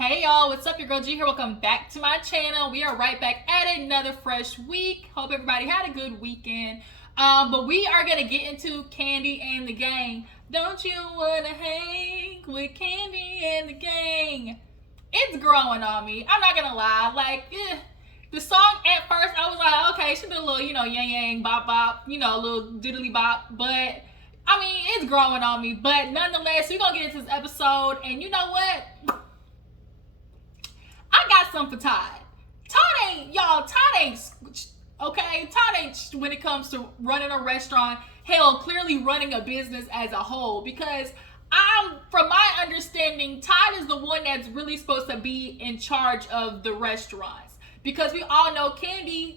Hey y'all, what's up? Your girl G here. Welcome back to my channel. We are right back at another fresh week. Hope everybody had a good weekend. But we are gonna get into Kandi and the gang. Don't you wanna hang with Kandi and the gang? It's growing on me. I'm not gonna lie. The song at first, I was like, okay, she did a little, yang yang, bop bop, a little diddly bop. But I mean, it's growing on me. But nonetheless, we're gonna get into this episode, and you know what? I got something for Todd. Todd ain't, okay? Todd ain't when it comes to running a restaurant. Hell, clearly running a business as a whole. Because from my understanding, Todd is the one that's really supposed to be in charge of the restaurants. Because we all know Kandi,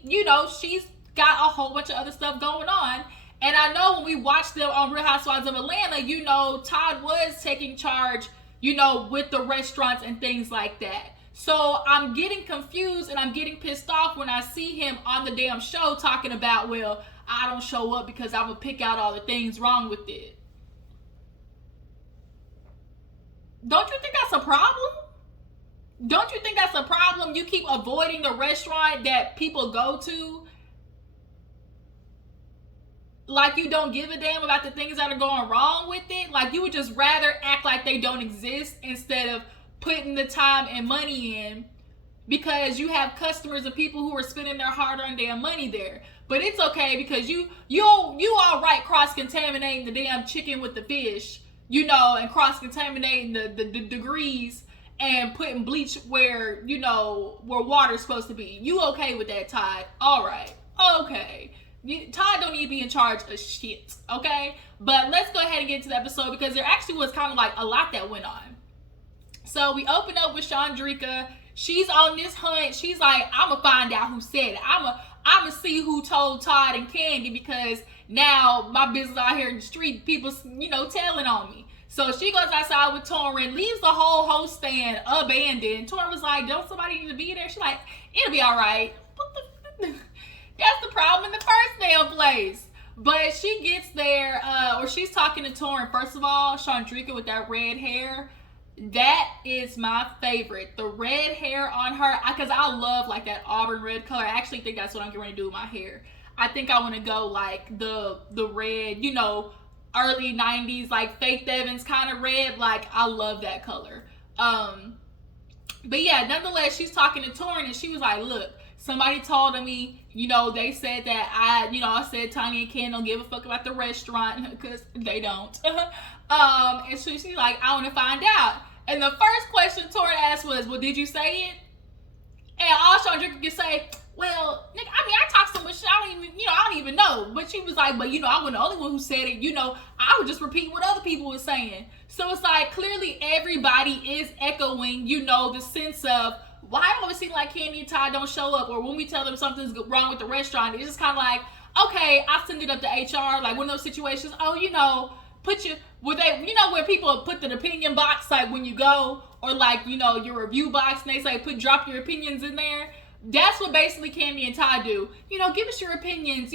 she's got a whole bunch of other stuff going on. And I know when we watched them on Real Housewives of Atlanta, Todd was taking charge, with the restaurants and things like that. So I'm getting confused and I'm getting pissed off when I see him on the damn show talking about, well, I don't show up because I'm going to pick out all the things wrong with it. Don't you think that's a problem? Don't you think that's a problem? You keep avoiding the restaurant that people go to. Like you don't give a damn about the things that are going wrong with it. Like you would just rather act like they don't exist instead of putting the time and money in, because you have customers and people who are spending their hard-earned damn money there. But it's okay because you all right cross-contaminating the damn chicken with the fish, and cross-contaminating the degrees and putting bleach where water's supposed to be. You okay with that, Todd? All right, okay. Todd don't need to be in charge of shit, okay? But let's go ahead and get into the episode because there actually was kind of like a lot that went on. So we open up with Chandrika. She's on this hunt. She's like, I'm going to find out who said it. I'm going to see who told Todd and Kandi, because now my business out here in the street, people, telling on me. So she goes outside with Torin, leaves the whole host stand abandoned. Torin was like, don't somebody need to be there? She's like, it'll be all right. That's the problem in the first damn place. But she gets there, or she's talking to Torin. First of all, Chandrika with that red hair. That is my favorite. The red hair on her, because I love like that auburn red color. I actually think that's what I'm going to do with my hair. I think I want to go like the red, early 90s, like Faith Evans kind of red. Like I love that color. But yeah, nonetheless, she's talking to Torin and she was like, look, somebody told me, they said that I said Tanya and Ken don't give a fuck about the restaurant, because they don't. And so she's like, I want to find out. And the first question Torin asked was, well, did you say it? And all Chandrika could say, well, nigga, I talk so much shit, I don't even know. But she was like, but I wasn't the only one who said it. I would just repeat what other people were saying. So it's like, clearly everybody is echoing, the sense of, why it always seem like Kandi and Todd don't show up, or when we tell them something's wrong with the restaurant, it's just kind of like, okay, I'll send it up to HR, like one of those situations, where people put the opinion box, like when you go, or like, your review box, and they say, drop your opinions in there. That's what basically Kandi and Todd do. Give us your opinions,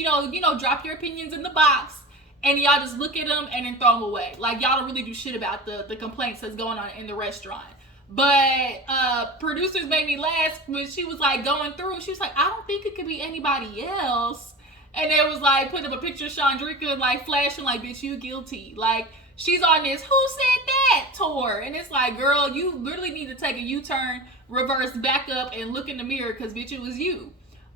drop your opinions in the box, and y'all just look at them and then throw them away. Like, y'all don't really do shit about the complaints that's going on in the restaurant. But producers made me laugh when she was like going through, and she was like, I don't think it could be anybody else. And it was like, put up a picture of Chandrika, like flashing, like, bitch, you guilty. Like, she's on this, who said that tour? And it's like, girl, you literally need to take a U-turn, reverse back up, and look in the mirror, because bitch, it was you.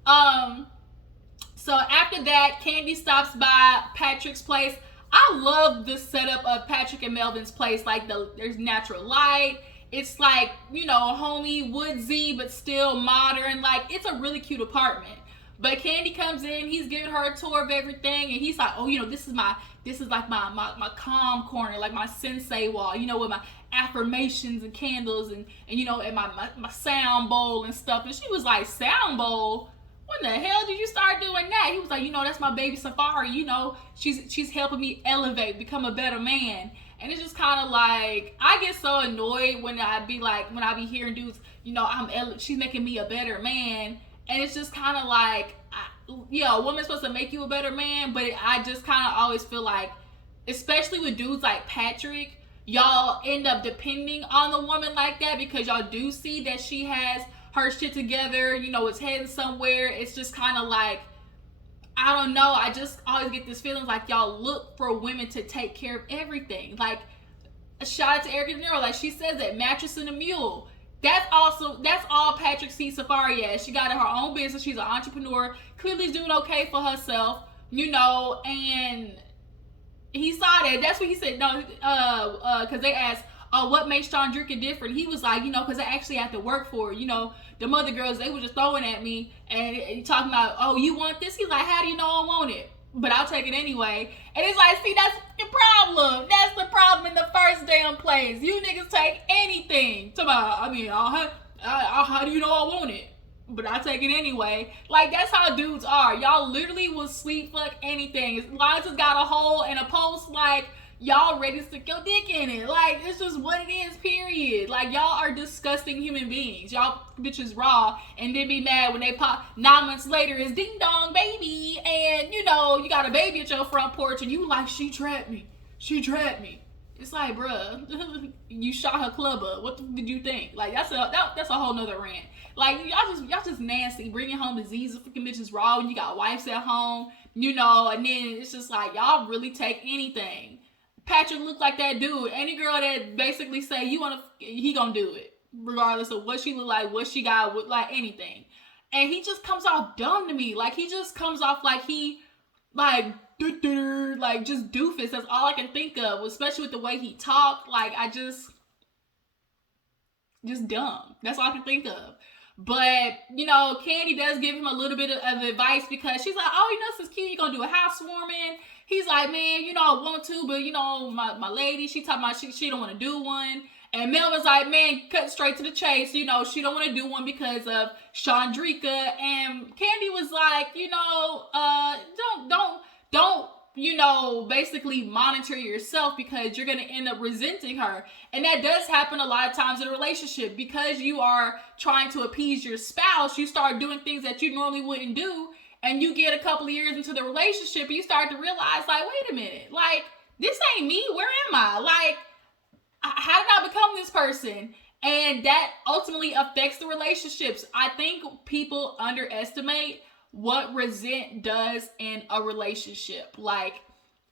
So after that, Kandi stops by Patrick's place. I love the setup of Patrick and Melvin's place. Like, there's natural light. It's like, homey, woodsy, but still modern. Like, it's a really cute apartment. But Kandi comes in, he's giving her a tour of everything, and he's like, oh, this is like my calm corner, like my sensei wall, with my affirmations and candles and and my sound bowl and stuff. And she was like, sound bowl? When the hell did you start doing that? He was like, that's my baby Safari, she's helping me elevate, become a better man. And it's just kind of like, I get so annoyed when I be hearing dudes, she's making me a better man. And it's just kind of like, a woman's supposed to make you a better man. But I just kind of always feel like, especially with dudes like Patrick, y'all end up depending on the woman like that because y'all do see that she has her shit together, it's heading somewhere. It's just kind of like, I don't know. I just always get this feeling like y'all look for women to take care of everything. Like, a shout out to Erica De Niro. Like she says that mattress and a mule. That's all Patrick C. Safari as. She got her own business. She's an entrepreneur. Clearly doing okay for herself, and he saw that. That's what he said. No, because they asked, what makes Chandrika different? He was like, because I actually have to work for it. The mother girls, they were just throwing at me and talking about, oh, you want this? He's like, how do you know I want it? But I'll take it anyway. And it's like, see, that's the problem. That's the problem in the first damn place. You niggas take anything. How do you know I want it? But I take it anyway. Like, that's how dudes are. Y'all literally will sleep fuck anything. As long as it's got a hole and a post, like, y'all ready to stick your dick in it. Like, it's just what it is, period. Like, y'all are disgusting human beings. Y'all bitches raw and then be mad when they pop 9 months later is ding dong baby, and you got a baby at your front porch and you like, she trapped me. It's like, bruh, you shot her club up. What did you think? Like, that's a whole nother rant. Like, y'all just nasty, bringing home diseases, freaking bitches raw when you got wives at home, and then it's just like, y'all really take anything. Patrick looked like that dude. Any girl that basically say he gonna do it, regardless of what she look like, what she got, like anything. And he just comes off dumb to me. Like, he just comes off like he, like just doofus. That's all I can think of, especially with the way he talked. Like, I just dumb. That's all I can think of. But, Kandi does give him a little bit of advice because she's like, oh, this is cute. You're going to do a housewarming. He's like, man, I want to, but, my lady, she talking about she don't want to do one. And Melvin's like, man, cut straight to the chase. She don't want to do one because of Chandrika. And Kandi was like, don't, basically monitor yourself because you're going to end up resenting her. And that does happen a lot of times in a relationship because you are trying to appease your spouse. You start doing things that you normally wouldn't do. And you get a couple of years into the relationship and you start to realize, like, wait a minute, like, this ain't me. Where am I? Like, how did I become this person? And that ultimately affects the relationships. I think people underestimate what resent does in a relationship. Like,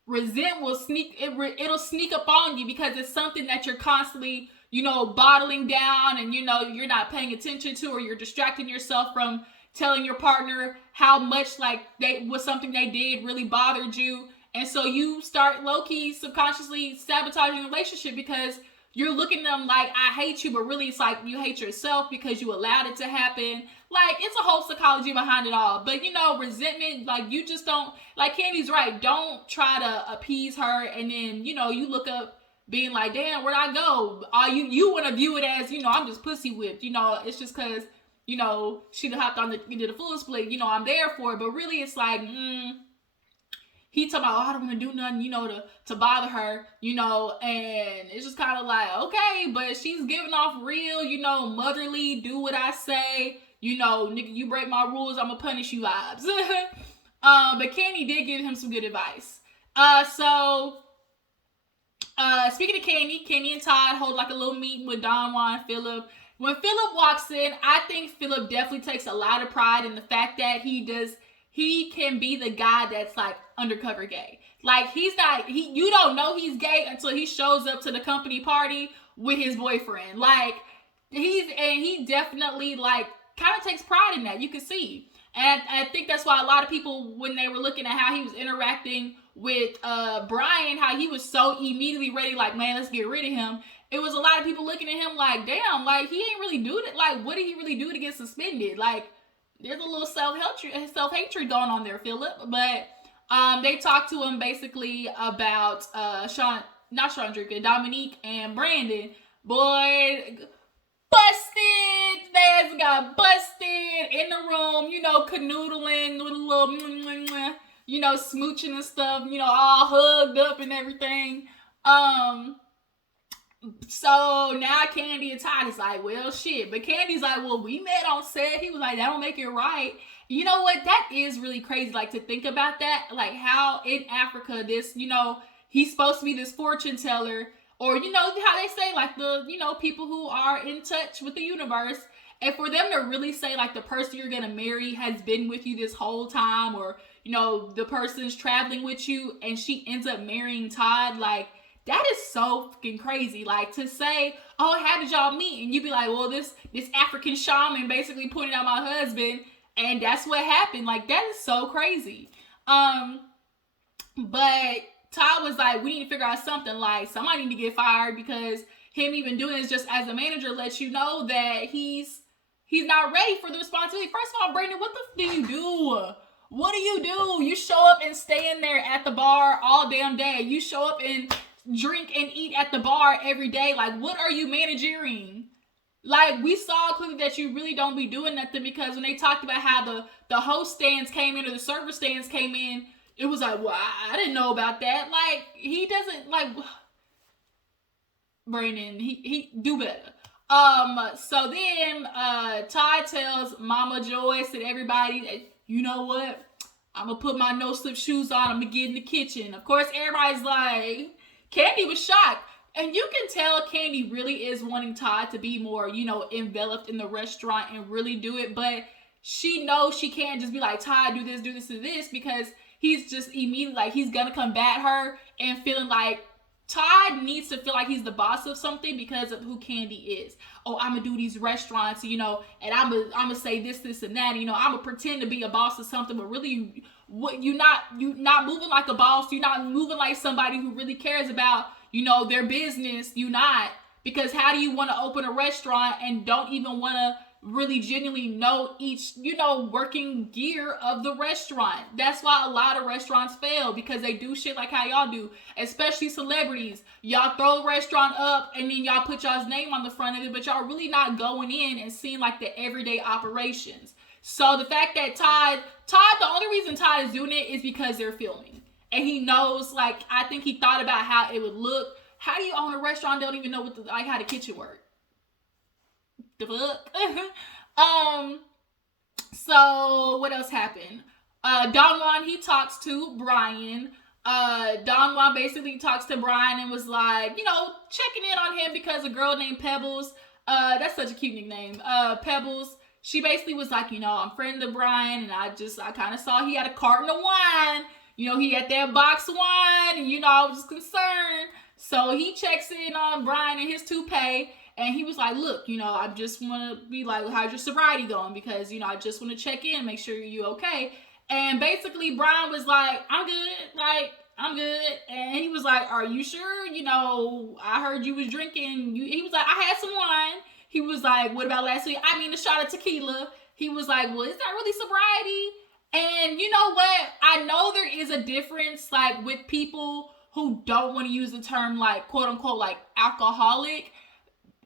resent will it'll sneak up on you because it's something that you're constantly, bottling down and, you're not paying attention to, or you're distracting yourself from telling your partner how much like something they did really bothered you. And so you start low-key subconsciously sabotaging the relationship because you're looking at them like, I hate you, but really it's like you hate yourself because you allowed it to happen. Like, it's a whole psychology behind it all. But, resentment, like, you just don't, like Kandi's right, don't try to appease her and then, you look up being like, damn, where'd I go? You want to view it as, I'm just pussy whipped. It's just because, she hopped on the full split, I'm there for it. But really it's like, he talking about, I don't want to do nothing, to bother her, and it's just kind of like, okay, but she's giving off real, motherly, do what I say, nigga, you break my rules, I'm gonna punish you vibes. But Kandi did give him some good advice. Speaking of Kandi and Todd hold like a little meeting with Don, Juan, Philip. When Philip walks in, I think Philip definitely takes a lot of pride in the fact that he can be the guy that's like undercover gay. Like, you don't know he's gay until he shows up to the company party with his boyfriend. Like, he definitely like kind of takes pride in that. You can see. And I think that's why a lot of people, when they were looking at how he was interacting with Brian, how he was so immediately ready, like, man, let's get rid of him. It was a lot of people looking at him like, damn, like, he ain't really do it. Like, what did he really do to get suspended? Like, there's a little self-hatred going on there, Philip. But they talked to him basically about Dominique and Brandon. Boy, busted. They ass got busted in the room, canoodling with a little, smooching and stuff, all hugged up and everything. So now Kandi and Todd is like, well, shit. But Kandi's like, well, we met on set. He was like, that don't make it right. You know what? That is really crazy, like, to think about that. Like, how in Africa, this, he's supposed to be this fortune teller. or you know how they say like the people who are in touch with the universe, and for them to really say like the person you're gonna marry has been with you this whole time, or the person's traveling with you and she ends up marrying Todd, like that is so fucking crazy. Like to say, oh, how did y'all meet? And you be like, well, this African shaman basically pointed out my husband, and that's what happened. Like that is so crazy. But Todd was like, we need to figure out something. Like somebody need to get fired, because him even doing this just as a manager lets you know that he's not ready for the responsibility. First of all, Brandon, what the f do you do? What do you do? You show up and stay in there at the bar all damn day. You show up and drink and eat at the bar every day. Like, what are you managing? Like, we saw clearly that you really don't be doing nothing, because when they talked about how the host stands came in or the server stands came in, it was like, well, I didn't know about that. Like, he doesn't, like, Brandon, he do better. So then, Todd tells Mama Joyce and everybody, you know what? I'm gonna put my no-slip shoes on. I'm gonna get in the kitchen. Of course, everybody's like, Kandi was shocked. And you can tell Kandi really is wanting Todd to be more, enveloped in the restaurant and really do it. But she knows she can't just be like, Todd, do this, do this, because he's just immediately like, he's gonna combat her and feeling like Todd needs to feel like he's the boss of something because of who Kandi is. Oh, I'm gonna do these restaurants, and I'm gonna say this, and that. I'm gonna pretend to be a boss of something, but really, you not moving like a boss. You're not moving like somebody who really cares about their business. You not, because how do you want to open a restaurant and don't even want to really genuinely know each working gear of the restaurant? That's why a lot of restaurants fail, because they do shit like how y'all do, especially celebrities. Y'all throw the restaurant up and then y'all put y'all's name on the front of it, but y'all really not going in and seeing like the everyday operations. So the fact that Todd, the only reason Todd is doing it is because they're filming, and he knows, like, I think he thought about how it would look. How do you own a restaurant, don't even know how the kitchen work? The fuck? So what else happened? Don Juan, he talks to Brian. Don Juan basically talks to Brian and was like, checking in on him because a girl named Pebbles, that's such a cute nickname, Pebbles, she basically was like, I'm friend of Brian, and I kind of saw he had a carton of wine. He had that box of wine, and I was just concerned. So he checks in on Brian and his toupee. And he was like, look, I just want to be like, how's your sobriety going? Because, I just want to check in, make sure you're okay. And basically, Brian was like, I'm good. And he was like, are you sure? I heard you was drinking. He was like, I had some wine. He was like, what about last week? I mean, a shot of tequila. He was like, well, is that really sobriety? And you know what? I know there is a difference, like, with people who don't want to use the term, like, quote unquote, like, alcoholic.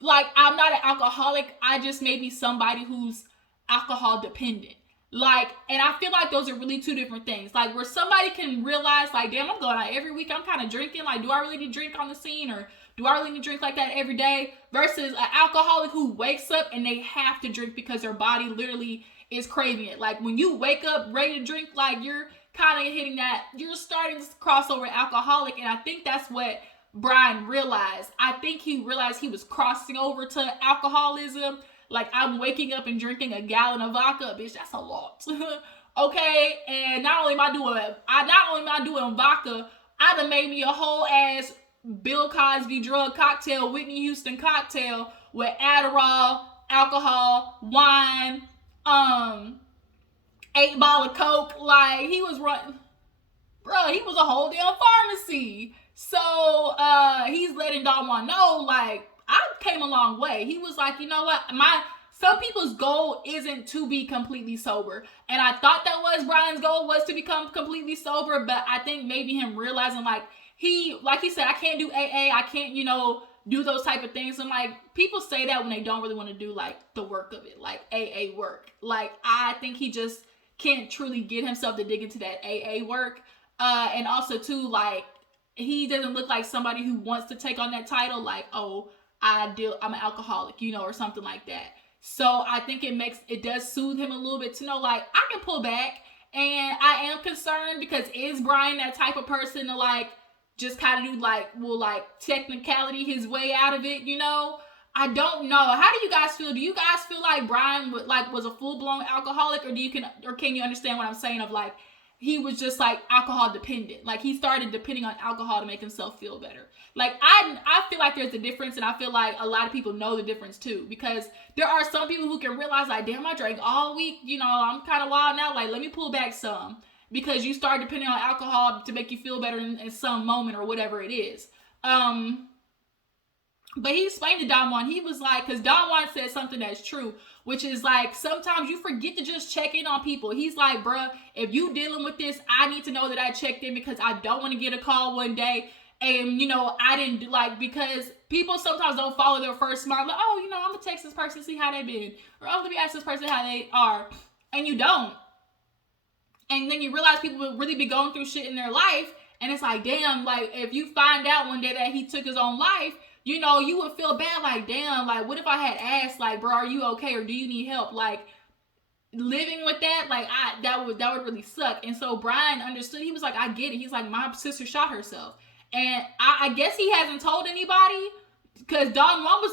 Like, I'm not an alcoholic. I just may be somebody who's alcohol dependent. Like, and I feel like those are really two different things. Like, where somebody can realize, like, damn, I'm going out every week. I'm kind of drinking. Like, do I really need to drink on the scene? Or do I really need to drink like that every day? Versus an alcoholic who wakes up and they have to drink because their body literally is craving it. Like, when you wake up ready to drink, like, you're kind of hitting that. You're starting to cross over alcoholic. And I think that's what Brian realized. I think he realized he was crossing over to alcoholism. Like, I'm waking up and drinking a gallon of vodka, bitch. That's a lot. Okay, and not only am I doing vodka, I done made me a whole ass Bill Cosby drug cocktail, Whitney Houston cocktail with Adderall, alcohol, wine, 8 bottle of Coke. Like, he was running, bro. He was a whole damn pharmacy. So, he's letting Don Juan know, like, I came a long way. He was like, you know what? Some people's goal isn't to be completely sober. And I thought that was Brian's goal, was to become completely sober. But I think maybe him realizing, like he said, I can't do AA. I can't, do those type of things. And like, people say that when they don't really want to do like the work of it, like AA work. Like, I think he just can't truly get himself to dig into that AA work. And also too, like, he doesn't look like somebody who wants to take on that title, like, oh, I'm an alcoholic, or something like that. So I think it does soothe him a little bit to know, like, I can pull back. And I am concerned because is Brian that type of person to, like, just kind of do will technicality his way out of it, I don't know. How do you guys feel? Do you guys feel like Brian was a full-blown alcoholic, or can you understand what I'm saying of he was just alcohol dependent? He started depending on alcohol to make himself feel better. I feel like there's a difference, and I feel like a lot of people know the difference too, because there are some people who can realize damn, I drank all week, I'm kind of wild now, let me pull back some, because you start depending on alcohol to make you feel better in some moment or whatever it is. But he explained to Don Juan, he was because Don Juan said something that's true, which is sometimes you forget to just check in on people. He's bruh, if you dealing with this, I need to know that I checked in, because I don't want to get a call one day and, I didn't do because people sometimes don't follow their first smart, I'm gonna text this person, see how they been, or let me ask this person how they are, and you don't. And then you realize people will really be going through shit in their life, and it's damn, if you find out one day that he took his own life, you would feel bad, damn, what if I had asked, bro, are you okay, or do you need help? Living with that, that would really suck. And so Brian understood. He was I get it. He's my sister shot herself. And I guess he hasn't told anybody, because Don Juan was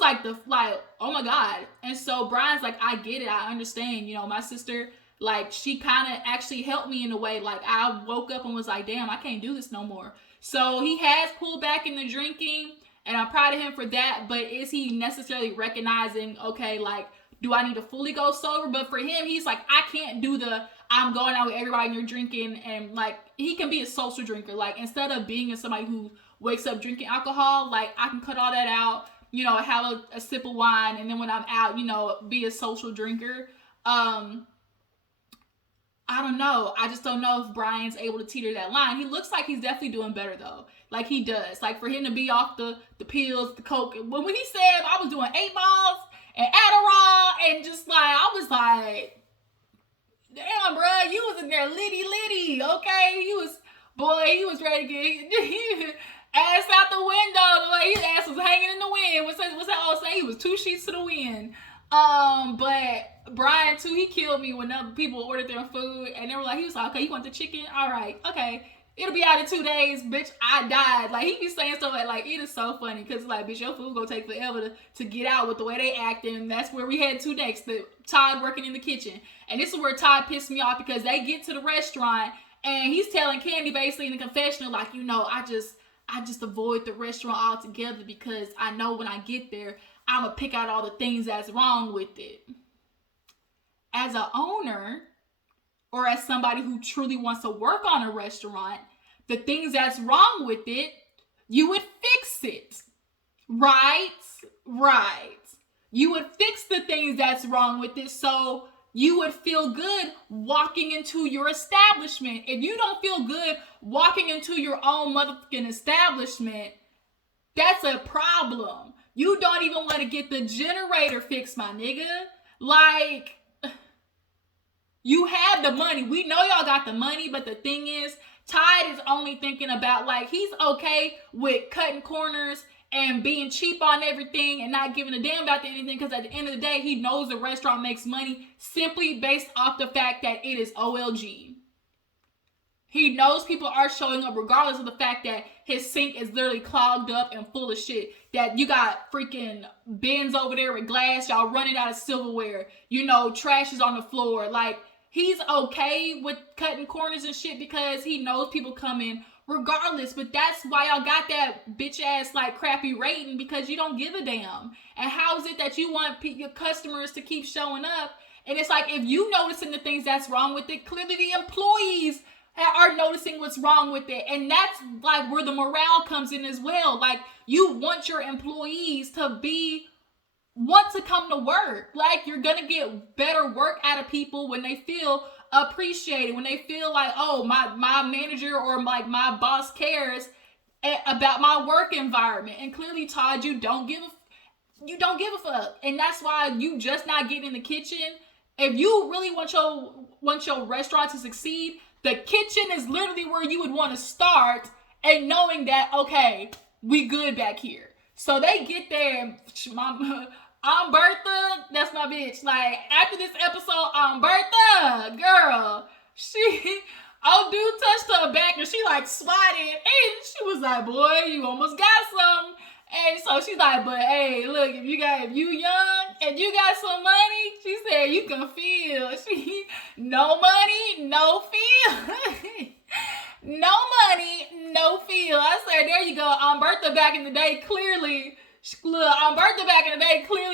oh my God. And so Brian's I get it. I understand. My sister, she kind of actually helped me in a way. I woke up and was damn, I can't do this no more. So he has pulled back in the drinking, and I'm proud of him for that. But is he necessarily recognizing, okay, do I need to fully go sober? But for him, he's I can't do I'm going out with everybody and you're drinking. And he can be a social drinker. Instead of being somebody who wakes up drinking alcohol, I can cut all that out, have a sip of wine. And then when I'm out, be a social drinker. I don't know. I just don't know if Brian's able to teeter that line. He looks like he's definitely doing better though. He does. For him to be off the pills, the coke. When he said I was doing 8 balls and Adderall, and just I was damn, bro, you was in there litty, okay? He was ready to get ass out the window. His ass was hanging in the wind. What's that all say? He was 2 sheets to the wind. But Brian too, he killed me when other people ordered their food, and they were he was okay, you want the chicken? All right, okay. It'll be out in 2 days, bitch. I died. He be saying stuff it is so funny, because bitch, your food gonna take forever to get out with the way they acting. And that's where we head to next. The Todd working in the kitchen, and this is where Todd pissed me off, because they get to the restaurant and he's telling Kandi basically in the confessional, I just avoid the restaurant altogether, because I know when I get there, I'm gonna pick out all the things that's wrong with it. As an owner, or as somebody who truly wants to work on a restaurant, the things that's wrong with it, you would fix it. Right? You would fix the things that's wrong with it, so you would feel good walking into your establishment. If you don't feel good walking into your own motherfucking establishment, that's a problem. You don't even want to get the generator fixed, my nigga. You have the money. We know y'all got the money, but the thing is, Todd is only thinking about, he's okay with cutting corners and being cheap on everything and not giving a damn about anything, because at the end of the day, he knows the restaurant makes money simply based off the fact that it is OLG. He knows people are showing up regardless of the fact that his sink is literally clogged up and full of shit. That you got freaking bins over there with glass, y'all running out of silverware. Trash is on the floor. He's okay with cutting corners and shit, because he knows people come in regardless. But that's why y'all got that bitch ass crappy rating, because you don't give a damn. And how is it that you want your customers to keep showing up? And it's if you noticing the things that's wrong with it, clearly the employees are noticing what's wrong with it. And that's where the morale comes in as well. You want your employees to want to come to work. You're gonna get better work out of people when they feel appreciated, when they feel oh, my manager or my boss cares about my work environment. And clearly, Todd, you don't give a fuck. And that's why you just not getting in the kitchen. If you really want your restaurant to succeed, the kitchen is literally where you would want to start, and knowing that, okay, we good back here. So they get there, I'm Bertha, that's my bitch. After this episode, I'm Bertha, girl. Oh, dude touched her back and she like swatted. And she was like, boy, you almost got some. And so she's like, but hey, look, if you young and you got some money, she said you can feel. No money, no feel. No money, no feel. I said, there you go. Bertha back in the day clearly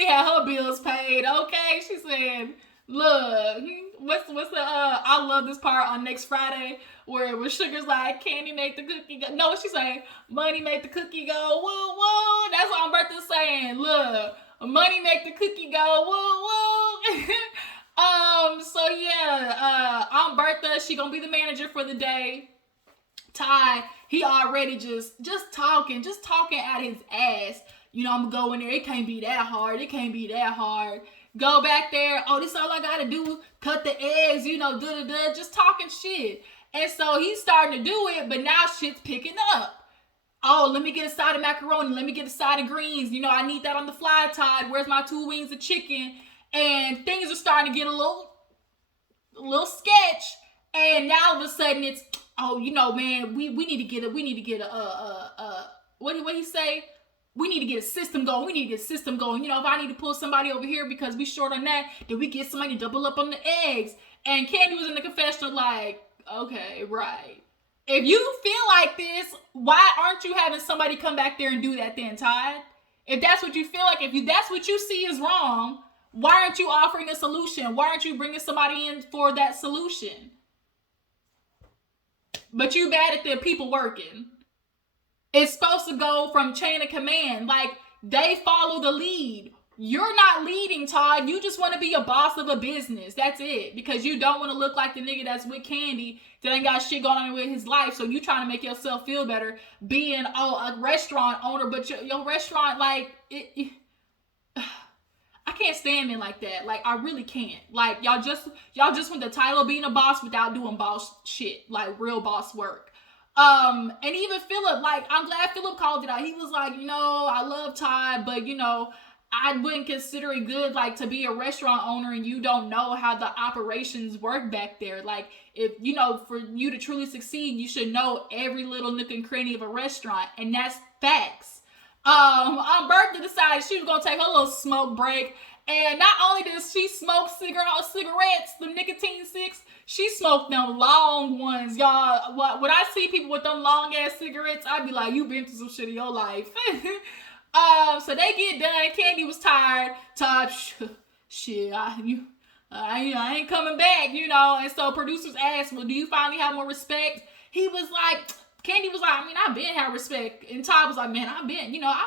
had her bills paid. Okay, she said, look, what's the I love this part on Next Friday where Sugar's like, Kandi make the cookie go. No, she's saying, money make the cookie go, woo woo. That's what Bertha's saying. Look, money make the cookie go, woo woo. So yeah, Aunt Bertha, she gonna be the manager for the day. Todd, he already just talking at his ass. You know, I'm gonna go in there. It can't be that hard. Go back there. Oh, this all I gotta do. Cut the eggs, you know, just talking shit. And so he's starting to do it, but now shit's picking up. Oh, let me get a side of macaroni. Let me get a side of greens. You know, I need that on the fly, Todd. Where's my 2 wings of chicken? And things are starting to get a little sketch. And now all of a sudden it's, oh, you know, man, we need to get a what he say? We need to get a system going. You know, if I need to pull somebody over here because we short on that, then we get somebody to double up on the eggs. And Kandi was in the confessional like, okay, right. If you feel like this, why aren't you having somebody come back there and do that then, Todd? If that's what you feel like, that's what you see is wrong, why aren't you offering a solution? Why aren't you bringing somebody in for that solution? But you bad at the people working. It's supposed to go from chain of command. Like, they follow the lead. You're not leading, Todd. You just want to be a boss of a business. That's it. Because you don't want to look like the nigga that's with Kandi that ain't got shit going on with his life. So you trying to make yourself feel better being a restaurant owner. But your restaurant, like, I can't stand men like that. Like, I really can't. Like, y'all just want the title of being a boss without doing boss shit. Like, real boss work. And even Philip, like, I'm glad Philip called it out. He was like, you know, I love Todd, but, you know, I wouldn't consider it good, like, to be a restaurant owner and you don't know how the operations work back there. Like, if, you know, for you to truly succeed, you should know every little nook and cranny of a restaurant. And that's facts. Bertha decided she was going to take her little smoke break. And not only does she smoke cigarettes, the nicotine sticks, she smoked them long ones, y'all. When I see people with them long ass cigarettes, I be like, you been through some shit in your life. So they get done. Kandi was tired. Todd, shit, I ain't coming back, you know. And so producers asked, well, do you finally have more respect? He was like, Kandi was like, I mean, I've been had respect. And Todd was like, man, I've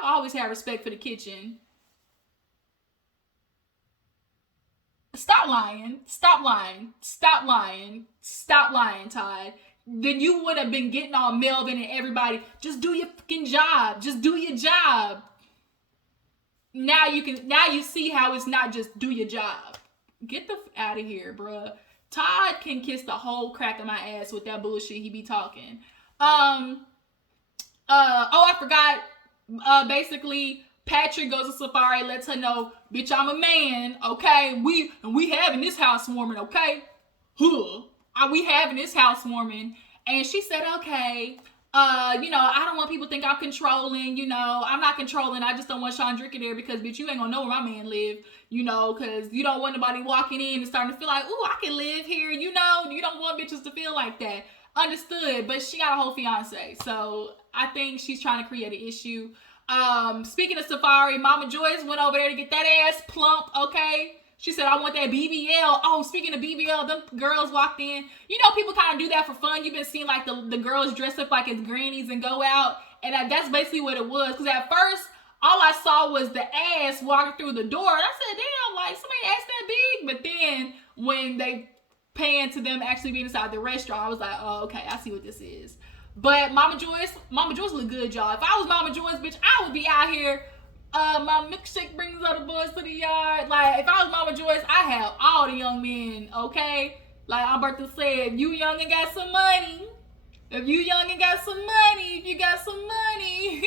always had respect for the kitchen. Stop lying, Todd. Then you would have been getting on Melvin and everybody. Just do your fucking job. Just do your job. Now you see how it's not just do your job. Get the out of here, bruh. Todd can kiss the whole crack of my ass with that bullshit he be talking. I forgot. Basically, Patrick goes to Safari, lets her know, bitch, I'm a man, okay? We having this housewarming, okay? We having this housewarming. And she said, okay, you know, I don't want people to think I'm controlling, you know. I'm not controlling. I just don't want Sean drinking there because, bitch, you ain't gonna know where my man live, you know, because you don't want nobody walking in and starting to feel like, ooh, I can live here, you know. You don't want bitches to feel like that. Understood, but she got a whole fiance, so I think she's trying to create an issue. Speaking of Safari, Mama Joyce went over there to get that ass plump, okay? She said, I want that BBL. Oh, speaking of BBL, them girls walked in. You know, people kind of do that for fun. You've been seeing, like, the girls dress up like as grannies and go out. And that's basically what it was. Because at first, all I saw was the ass walking through the door. And I said, damn, like, somebody ass that big? But then, when they panned to them actually being inside the restaurant, I was like, oh, okay, I see what this is. But Mama Joyce look good, y'all. If I was Mama Joyce, bitch, I would be out here. My milkshake brings other boys to the yard. Like, if I was Mama Joyce, I have all the young men, okay? Like Alberta said, you young and got some money. If you young and got some money, if you got some money,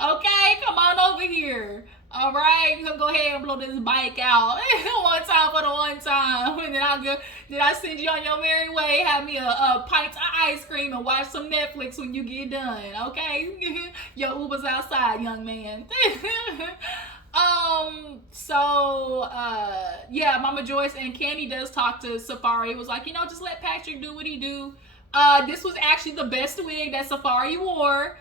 okay, come on over here. All right, you gonna go ahead and blow this bike out. One time for the one time, and then I send you on your merry way. Have me a pint of ice cream and watch some Netflix when you get done. Okay, your Uber's outside, young man. Yeah, Mama Joyce and Kandi does talk to Safari. It was like, just let Patrick do what he do. This was actually the best wig that Safari wore.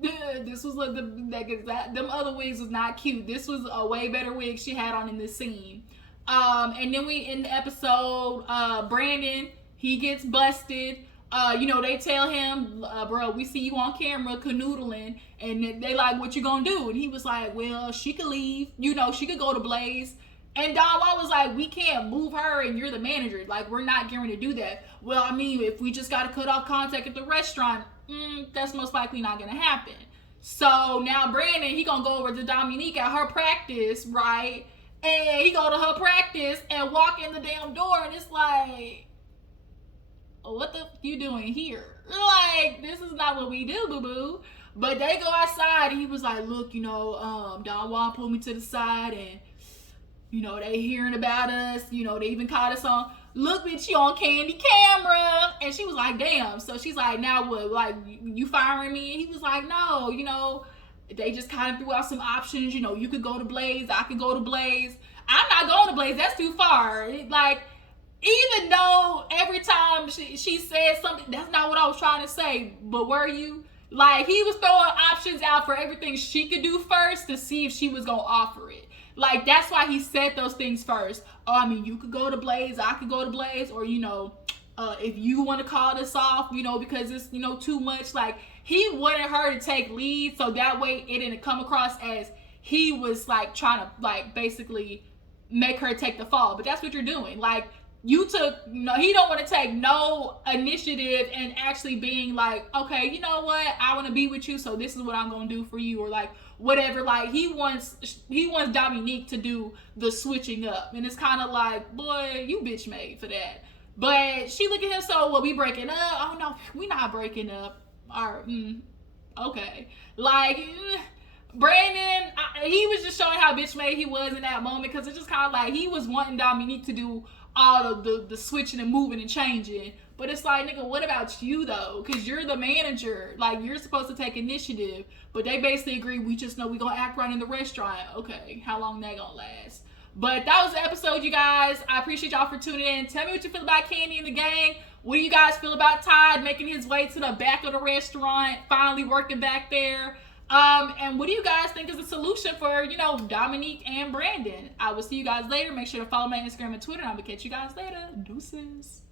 This was them other wigs was not cute. This was a way better wig she had on in this scene. And then we in the episode, Brandon, he gets busted. They tell him, bro, we see you on camera canoodling, and they like, what you gonna do? And he was like, well, she could leave. She could go to Blaze. And Don Juan was like, we can't move her, and you're the manager. Like, we're not going to do that. Well, I mean, if we just got to cut off contact at the restaurant, that's most likely not going to happen. So now Brandon, he gonna go over to Dominique at her practice, right? And he go to her practice and walk in the damn door, and it's like, what the f you doing here? Like, this is not what we do, boo-boo. But they go outside, and he was like, look, Don Juan pulled me to the side, and they hearing about us, they even caught us on, look bitch, you on Kandi camera. And she was like, damn. So she's like, now what, like, you firing me? And he was like, no, they just kind of threw out some options, you could go to Blaze, I could go to Blaze. I'm not going to Blaze, that's too far. Like, even though every time she said something, that's not what I was trying to say, but were you? Like, he was throwing options out for everything she could do first to see if she was going to offer it. Like, that's why he said those things first. Oh, I mean, you could go to Blaze, I could go to Blaze, or, if you want to call this off, because it's, too much. Like, he wanted her to take lead, so that way it didn't come across as he was, like, trying to, like, basically make her take the fall. But that's what you're doing. Like, he don't want to take no initiative and actually being like, okay, you know what, I want to be with you, so this is what I'm gonna do for you, or like whatever. Like, he wants Dominique to do the switching up, and it's kind of like, boy, you bitch made for that. But she look at him, so we breaking up? Oh no, we not breaking up. All right, okay. Like, Brandon, he was just showing how bitch made he was in that moment, because it's just kind of like he was wanting Dominique to do all of the switching and moving and changing. But it's like, nigga, what about you though? Because you're the manager. Like, you're supposed to take initiative. But they basically agree, we just know we gonna act right in the restaurant. Okay, how long that gonna last? But that was the episode, you guys. I appreciate y'all for tuning in. Tell me what you feel about Kandi and the gang. What do you guys feel about Todd making his way to the back of the restaurant, finally working back there? And what do you guys think is a solution for, Dominique and Brandon? I will see you guys later. Make sure to follow my Instagram and Twitter, and I'm going to catch you guys later. Deuces.